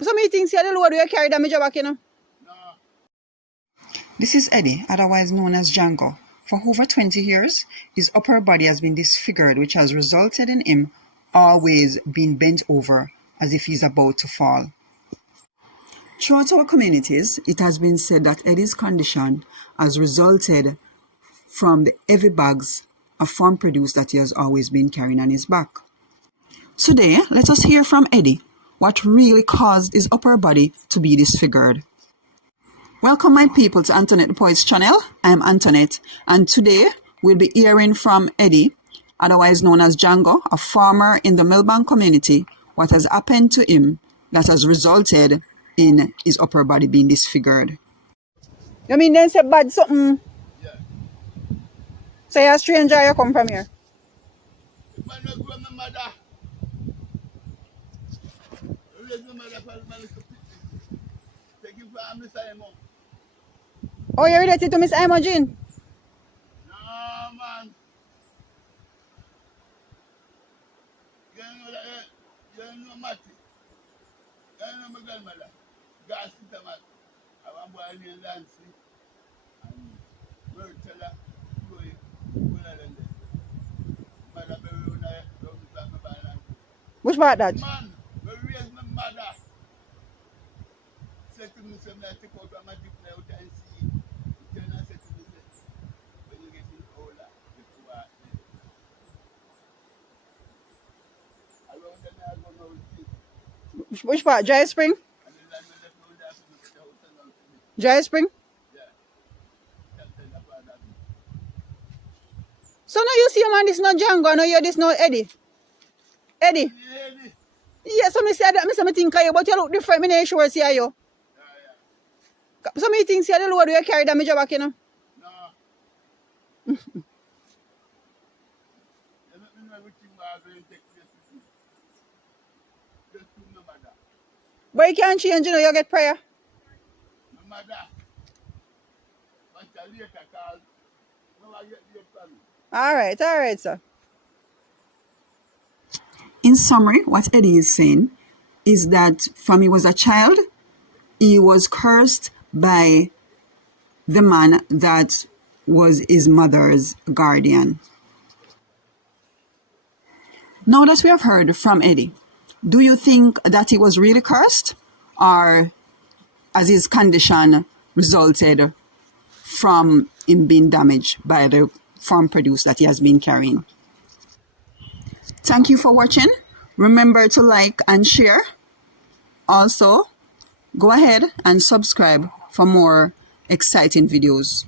So many things here, the load you carry damage back, you know. This is Eddie, otherwise known as Jango. For over 20 years, his upper body has been disfigured, which has resulted in him always being bent over as if he's about to fall. Throughout our communities, it has been said that Eddie's condition has resulted from the heavy bags of farm produce that he has always been carrying on his back. Today, let us hear from Eddie what really caused his upper body to be disfigured. Welcome my people to Antoinette the Poet's channel. I am Antoinette, and today we'll be hearing from Eddie, otherwise known as Jango, a farmer in the Melbourne community, what has happened to him that has resulted in his upper body being disfigured. You mean then say bad something? Yeah. So you're a stranger, you come from here? Oh, you're related to Miss Imogen? No, man. You know Matty. You know my grandmother. God sit a mat. I want to buy a Nancy. And Murtala. Which part that? Man, we raised my mother. Said to me, "Some I take out my magic now and see." Then I said to me, "When you get older, you go out there." Around then I go now with it. Which part? Dry Spring? And then I left out there to the house and out to me. Dry Spring? Yeah. So now you see man, this not Jango, now you're this not Eddie. Eddie? Yeah. Yeah, so me say that, me think of you, but you look different, me not sure see you. Yeah. So many things here, the load you carry damage back, you know. No. You don't know everything was going to take place with you. Just to my mother. But you can't change, you know, you get prayer. My mother. But I later call. No, I get late from you. All right, sir. In summary, what Eddie is saying is that from he was a child, he was cursed by the man that was his mother's guardian. Now that we have heard from Eddie, do you think that he was really cursed, or as his condition resulted from him being damaged by the farm produce that he has been carrying? Thank you for watching. Remember to like and share. Also, go ahead and subscribe for more exciting videos.